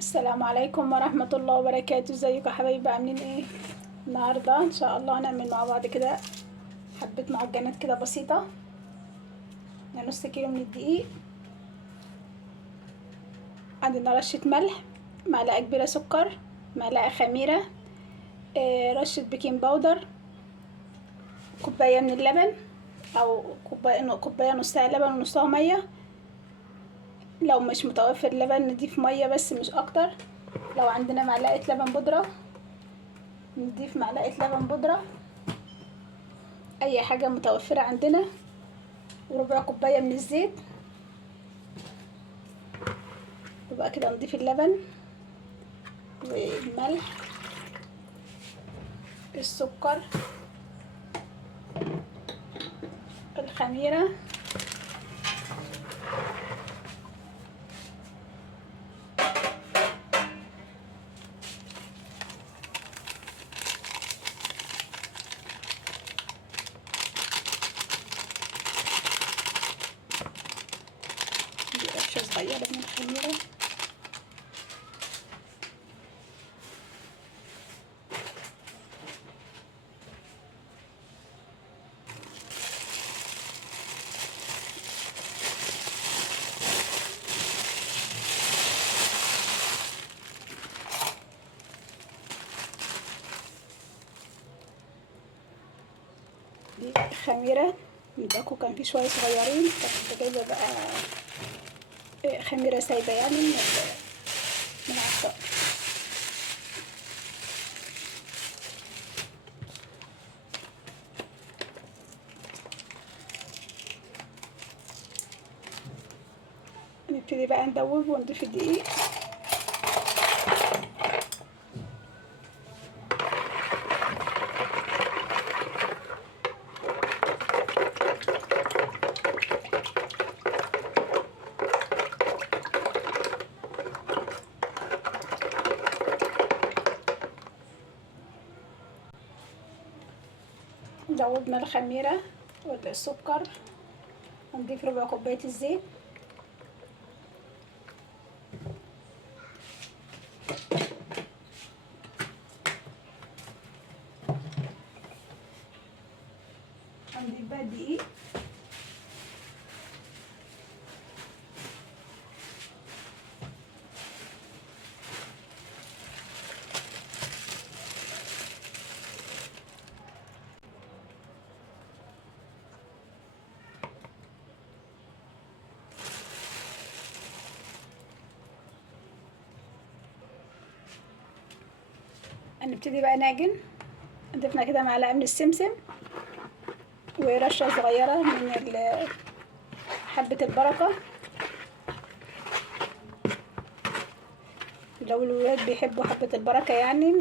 السلام عليكم ورحمة الله وبركاته. ازيكم يا حبايبي، عاملين ايه؟ النهاردة ان شاء الله هنعمل مع بعض كده حبة معجنات كده بسيطة. نص كيلو من الدقيق، عندنا رشة ملح، معلقة كبيرة سكر، معلقة خميرة، رشة بيكنج باودر، كوباية من اللبن او كوباية نصها لبن ونصها مية. لو مش متوفر لبن نضيف مية بس مش اكتر. لو عندنا معلقة لبن بودرة نضيف معلقة لبن بودرة، اي حاجة متوفرة عندنا. وربع كوباية من الزيت. وبقى كده نضيف اللبن والملح، السكر، الخميرة، دي رشة صغيرة من الخميرة. دي خميرة الباكو، كان في شوية صغيرين كنت جايبة بقى خميرة سايبة يعني من العطار. نبتدي بقى ندوب ونضيف الدقيق. دوبنا الخميرة والسكر، هنضيف ربع كوباية الزيت. هنضيف بقى الدقيق. هنبتدي بقى نعجن. ضفنا كده معلقة من السمسم ورشة صغيرة من حبة البركة. لو الولاد بيحبوا حبة البركة يعني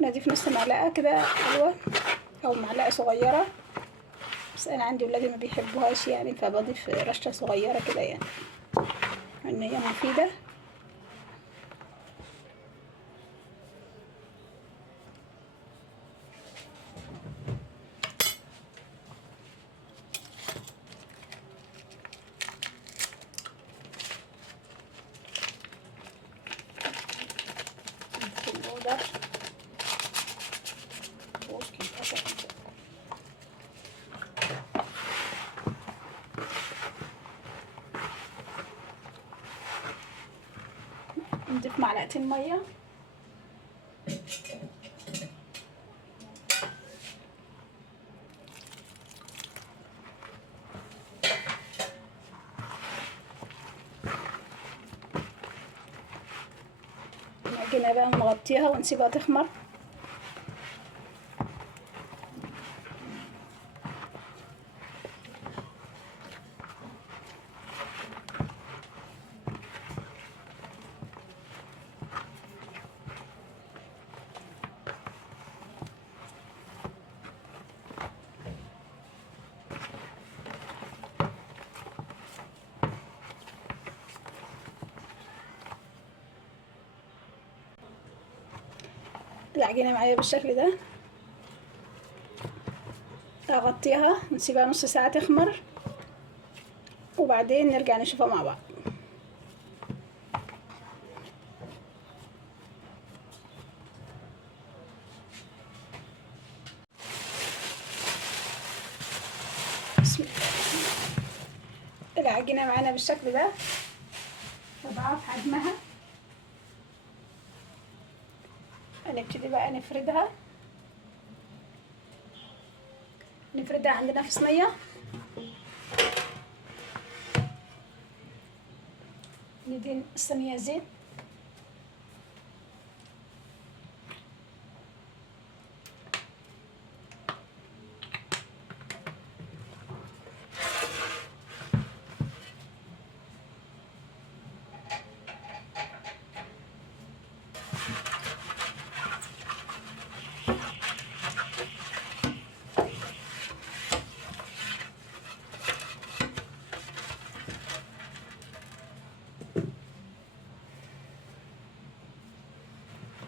نضيف نص معلقة كده حلوة أو معلقة صغيرة، بس أنا عندي ولادي ما بيحبوهاش يعني فبضيف رشة صغيرة كده يعني إن هي مفيدة. البودر نضيف معلقتين مية. نعجنها بقى ونغطيها ونسيبها تخمر. العجينة معايا بالشكل ده، اغطيها ونسيبها نص ساعة تخمر وبعدين نرجع نشوفها مع بعض. العجينة معانا بالشكل ده، تضاعف حجمها. هنبتدي بقى نفردها عندنا في صينية. ندهن الصينية زيت.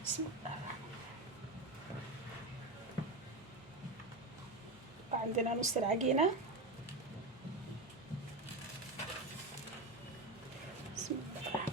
بسم الله. وعندنا نص العجينة. بسم الله.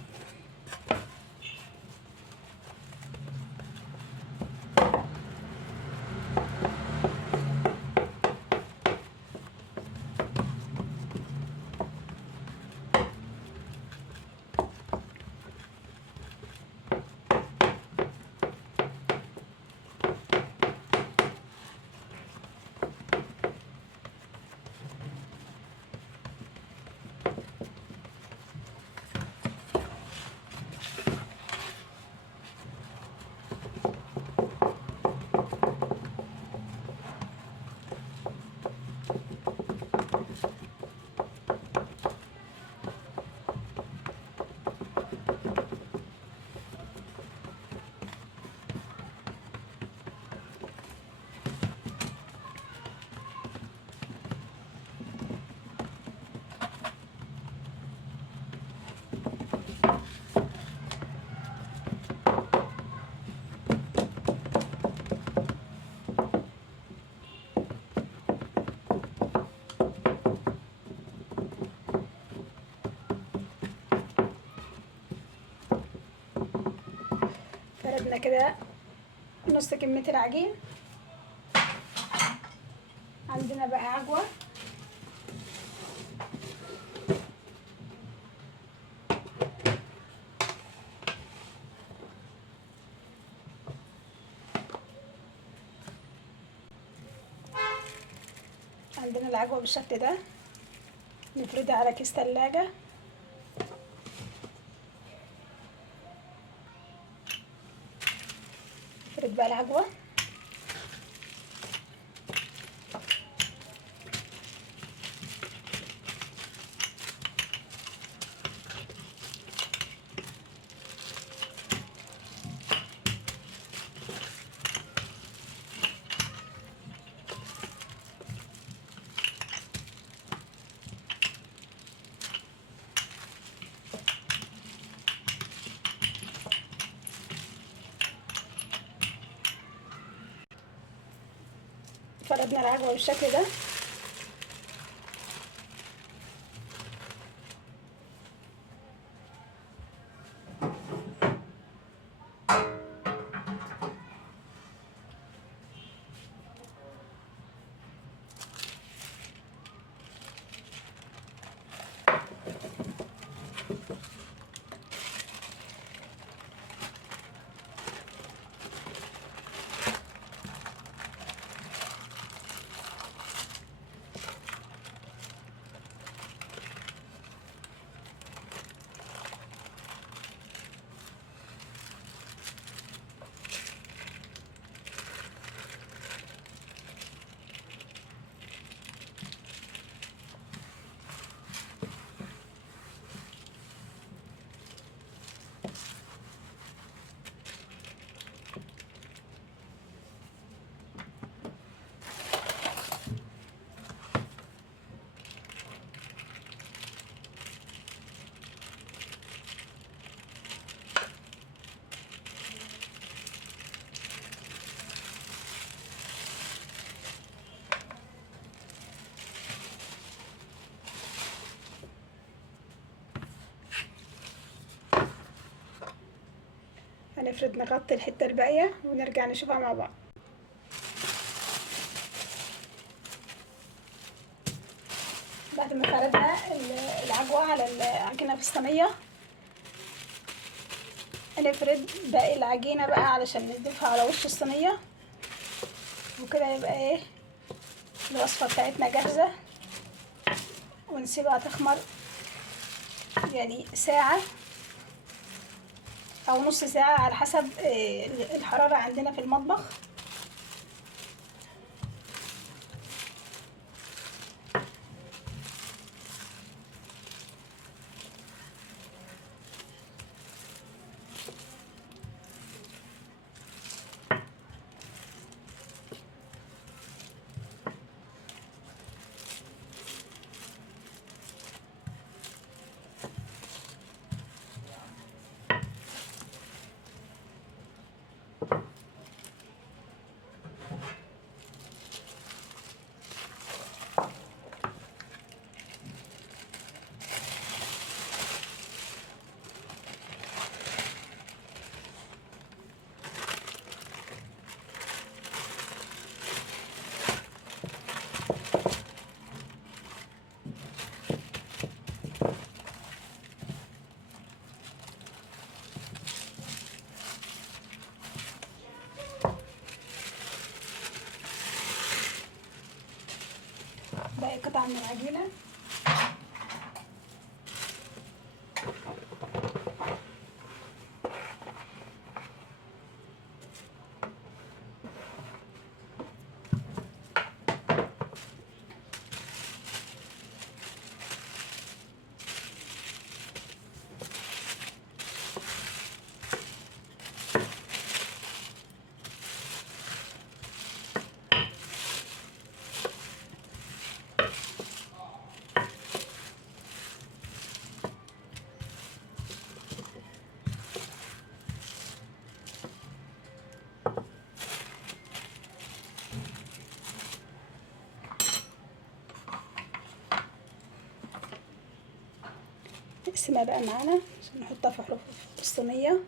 فردنا كده نص كمية العجين. عندنا بقى عجوة. عندنا العجوة بالشكل ده، نفردها على كيس تلاجة. نفرد بقى العجوة. فردنا العجوة بالشكل ده. هنفرد نغطي الحتة الباقية ونرجع نشوفها مع بعض. بعد ما فردنا العجوة على العجينة في الصينية. نفرد باقي العجينة بقى علشان نضيفها على وش الصينية، وكده يبقى ايه الوصفة بتاعتنا جاهزة. ونسيبها تخمر يعني ساعة او نص ساعة على حسب الحرارة عندنا في المطبخ. باقي قطع من العجينة نقسمها بقى معانا عشان نحطها في حروف الصينية.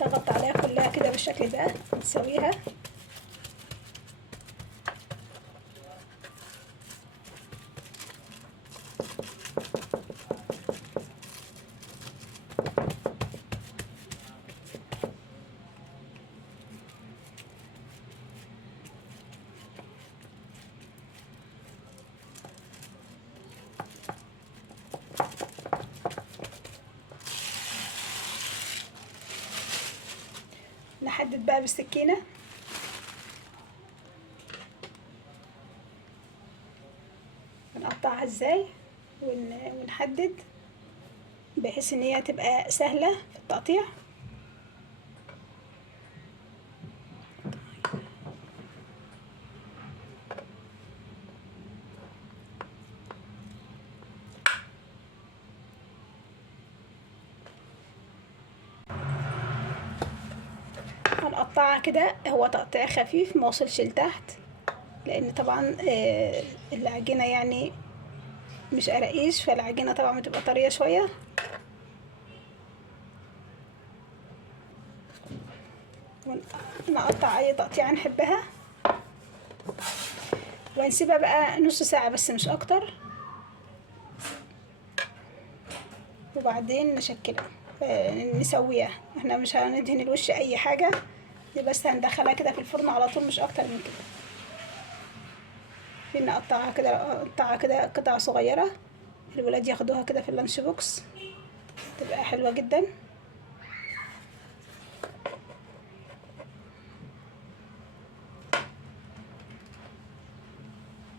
ضغطت عليها كلها كده بالشكل ده نسويها. نحدد بقى بالسكينة نقطعها ازاي ونحدد بحيث ان هي تبقى سهلة في التقطيع. هنقطعها كده هو تقطيع خفيف ما وصلش لتحت، لان طبعا العجينة يعني مش قراقيش، فالعجينة طبعا بتبقى طرية شوية. ونقطع اي تقطيعة نحبها ونسيبها بقى نص ساعة بس مش اكتر. وبعدين نشكلها، نسويها. احنا مش هندهن الوش اي حاجة، دي بس هندخلها كده في الفرن على طول، مش اكتر من كده. نقطعها كده، نقطعها كده قطع صغيرة، الولاد ياخدوها كده في اللانش بوكس، تبقى حلوة جدا.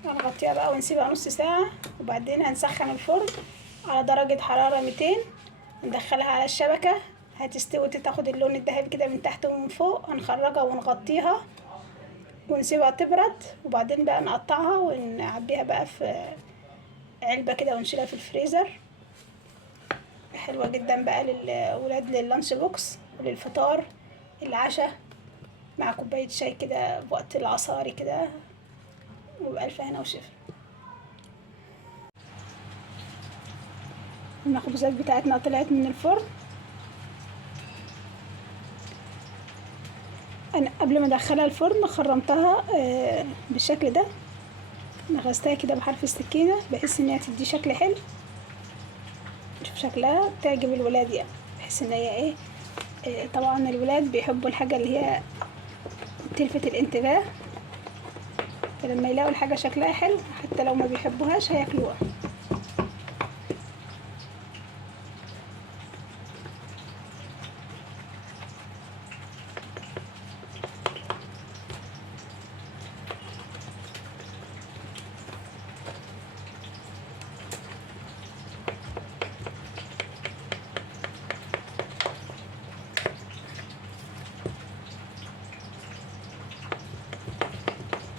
هنغطيها بقى ونسيبها نص ساعة، وبعدين هنسخن الفرن على درجة حرارة 200، ندخلها على الشبكة، هتستوي تاخد اللون الذهبي كده من تحت ومن فوق. هنخرجها ونغطيها ونسيبها تبرد، وبعدين بقى نقطعها ونعبيها بقى في علبة كده ونشيلها في الفريزر. حلوة جدا بقى للولاد، لللانش بوكس وللفطار، العشاء، مع كوباية شاي كده بوقت العصاري كده، وبألف هنا وشفا. المخبوزات بتاعتنا طلعت من الفرن. انا قبل ما ادخلها الفرن خرمتها بالشكل ده، نغزتها كده بحرف السكينة بحيث ان هي تدي شكل حلو. شوف شكلها تعجب الولاد يعني، بحيث ان هي ايه، طبعا الولاد بيحبوا الحاجة اللي هي تلفت الانتباه، فلما يلاقوا الحاجة شكلها حلو حتى لو ما بيحبوهاش هياكلوها.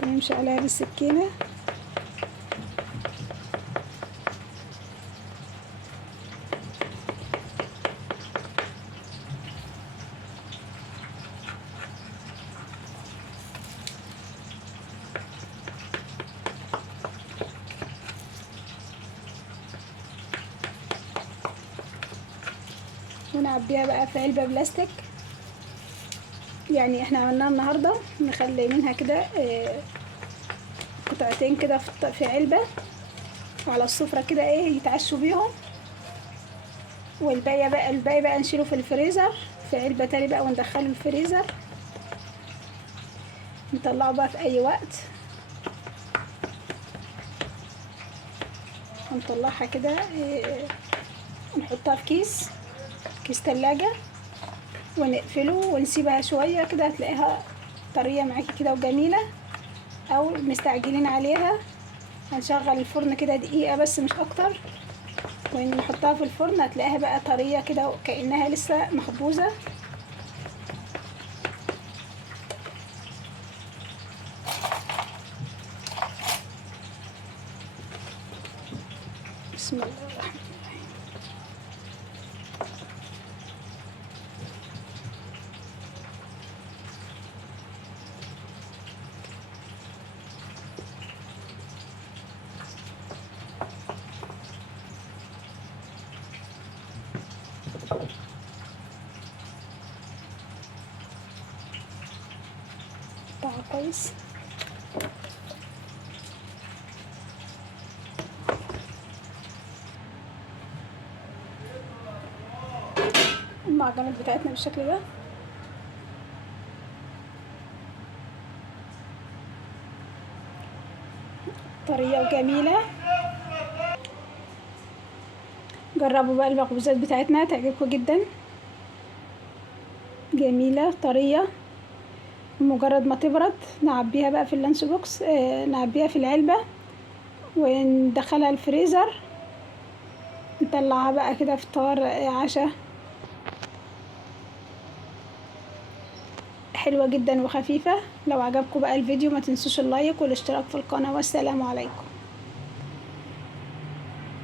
نمشي عليها بالسكينة. ونعبيها بقى في علبة بلاستيك. يعني احنا عملناها النهاردة، نخلي منها كده قطعتين كده في علبة وعلى السفرة كده ايه يتعشوا بيهم، والباقي بقى نشيله في الفريزر في علبة تاني بقى وندخله الفريزر، نطلعه بقى في اي وقت. هنطلعها كده نحطها في كيس تلاجة ونقفله ونسيبها شوية كده، هتلاقيها طرية معاكي كده وجميلة. او مستعجلين عليها هنشغل الفرن كده دقيقة بس مش اكتر، ونحطها في الفرن هتلاقيها بقى طرية كده كأنها لسه مخبوزة. بسم الله الرحمن الرحيم. قطعها كويس. المعجنات بتاعتنا بالشكل ده، طرية وجميلة. جربوا بقى المخبوزات بتاعتنا تعجبكم جدا، جميلة طرية. مجرد ما تبرد نعبيها بقى في اللانش بوكس، نعبيها في العلبة وندخلها الفريزر، نطلعها بقى كده فطار عشاء. حلوة جدا وخفيفة. لو عجبكم بقى الفيديو ما تنسوش اللايك والاشتراك في القناة، والسلام عليكم.